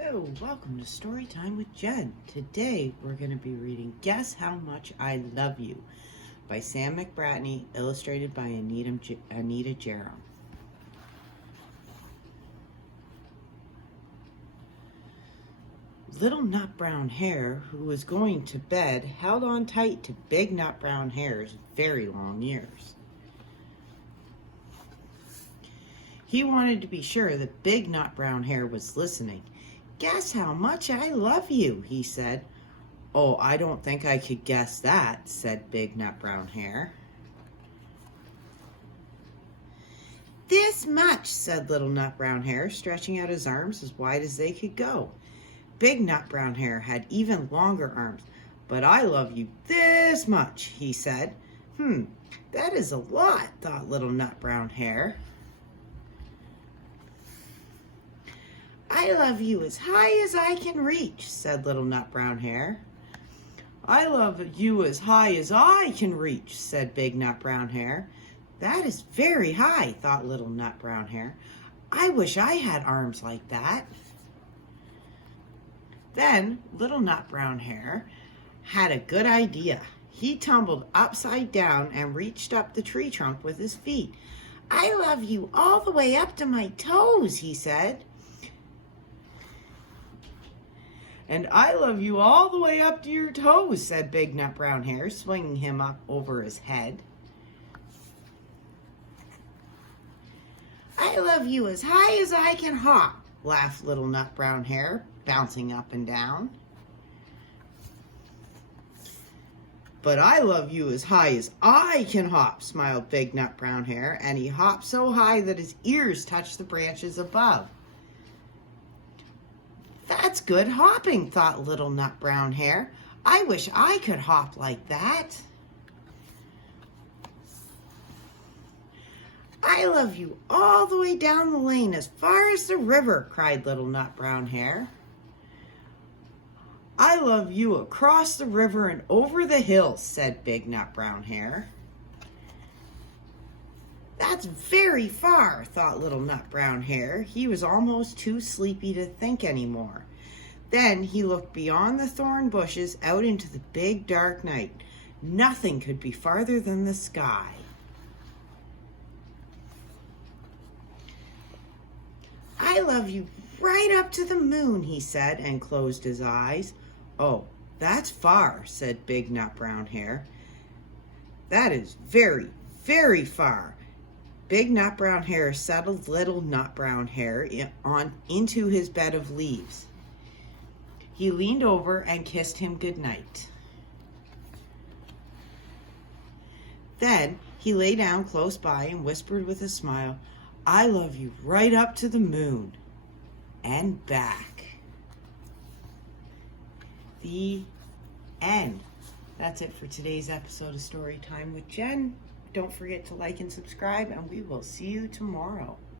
Hello, welcome to Story Time with Jen. Today we're going to be reading Guess How Much I Love You by Sam McBratney, illustrated by Anita Jerem. Little Nutbrown Hare, who was going to bed, held on tight to Big Nutbrown Hare's very long ears. He wanted to be sure that Big Nutbrown Hare was listening. "Guess how much I love you," he said. "Oh, I don't think I could guess that," said Big Nutbrown Hare. "This much," said Little Nutbrown Hare, stretching out his arms as wide as they could go. Big Nutbrown Hare had even longer arms. "But I love you this much," he said. That is a lot," thought Little Nutbrown Hare. "I love you as high as I can reach," said Little Nutbrown Hare. "I love you as high as I can reach," said Big Nutbrown Hare. "That is very high," thought Little Nutbrown Hare. "I wish I had arms like that." Then Little Nutbrown Hare had a good idea. He tumbled upside down and reached up the tree trunk with his feet. "I love you all the way up to my toes," he said. "And I love you all the way up to your toes," said Big Nutbrown Hare, swinging him up over his head. "I love you as high as I can hop," laughed Little Nutbrown Hare, bouncing up and down. "But I love you as high as I can hop," smiled Big Nutbrown Hare, and he hopped so high that his ears touched the branches above. "That's good hopping," thought Little Nutbrown Hare. "I wish I could hop like that." "I love you all the way down the lane as far as the river," cried Little Nutbrown Hare. "I love you across the river and over the hills," said Big Nutbrown Hare. "That's very far," thought Little Nutbrown Hare. He was almost too sleepy to think anymore. Then he looked beyond the thorn bushes out into the big dark night. Nothing could be farther than the sky. "I love you right up to the moon," he said, and closed his eyes. "Oh, that's far," said Big Nutbrown Hare. "That is very, very far." Big Nutbrown Hare settled Little Nutbrown Hare into his bed of leaves. He leaned over and kissed him goodnight. Then he lay down close by and whispered with a smile, "I love you right up to the moon and back." The end. That's it for today's episode of Story Time with Jen. Don't forget to like and subscribe, and we will see you tomorrow.